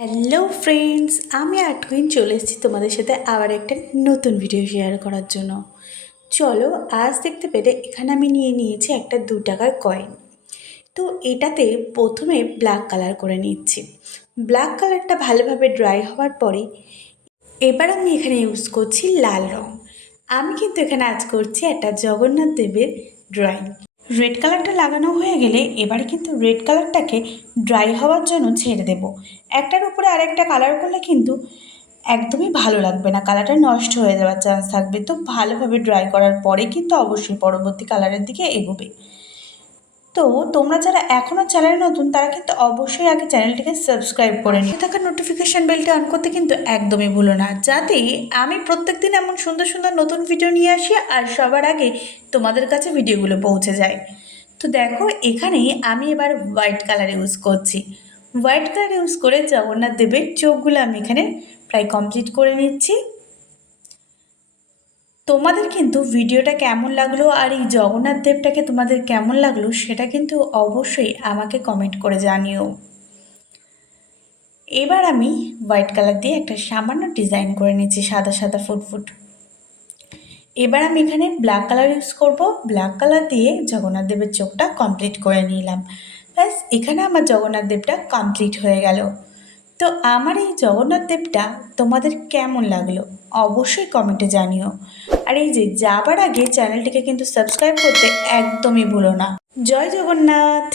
Hello friends, আমি আটুইন চলে এসেছি তোমাদের সাথে আবার একটা নতুন ভিডিও শেয়ার করার জন্য। চলো, আজ দেখতে পেলে এখানে আমি নিয়ে নিয়েছি একটা 2 টাকার কয়েন। তো এটাতে প্রথমে ব্ল্যাক কালার করে নিচ্ছি। ব্ল্যাক কালারটা ভালোভাবে ড্রাই হওয়ার পরে এবার আমি এখানে ইউজ করছি লাল রং। আমি কিন্তু এখানে আজ করছি একটা জগন্নাথ দেবের ড্রয়িং। রেড কালারটা লাগানো হয়ে গেলে এবারে কিন্তু রেড কালারটাকে ড্রাই হওয়ার জন্য ছেড়ে দেব। একটার উপরে আরেকটা কালার করলে কিন্তু একদমই ভালো লাগবে না, কালারটা নষ্ট হয়ে যাওয়ার চান্স থাকবে। তো ভালোভাবে ড্রাই করার পরে কিন্তু অবশ্যই পরবর্তী কালারের দিকে এগোবে। তো তোমরা যারা এখনও চ্যানেলে নতুন তারা কিন্তু অবশ্যই আগে চ্যানেলটিকে সাবস্ক্রাইব করে নিয়ে থাকা নোটিফিকেশান বেলটা অন করতে কিন্তু একদমই ভুলো না, যাতে আমি প্রত্যেকদিন এমন সুন্দর সুন্দর নতুন ভিডিও নিয়ে আসি আর সবার আগে তোমাদের কাছে ভিডিওগুলো পৌঁছে যায়। তো দেখো, এখানেই আমি এবার হোয়াইট কালার ইউজ করছি। হোয়াইট কালার ইউজ করে জগন্নাথ দেবের চোখগুলো আমি এখানে প্রায় কমপ্লিট করে নিচ্ছি। তোমাদের কিন্তু ভিডিওটা কেমন লাগলো আর এই জগন্নাথ দেবটাকে তোমাদের কেমন লাগলো সেটা কিন্তু অবশ্যই আমাকে কমেন্ট করে জানিও। এবার আমি হোয়াইট কালার দিয়ে একটা সামান্য ডিজাইন করে নিচ্ছি, সাদা সাদা ফুটফুট। এবার আমি এখানে ব্ল্যাক কালার ইউজ করব। ব্ল্যাক কালার দিয়ে জগন্নাথ দেবের চোখটা কমপ্লিট করে নিলাম। ব্যাস, এখানে আমার জগন্নাথ দেবটা কমপ্লিট হয়ে গেল। তো আমার এই জগন্নাথ দেবটা তোমাদের কেমন লাগলো অবশ্যই কমেন্টে জানিও। আর এই যে যাবার আগে চ্যানেলটিকে কিন্তু সাবস্ক্রাইব করতে একদমই ভুলো না। জয় জগন্নাথ।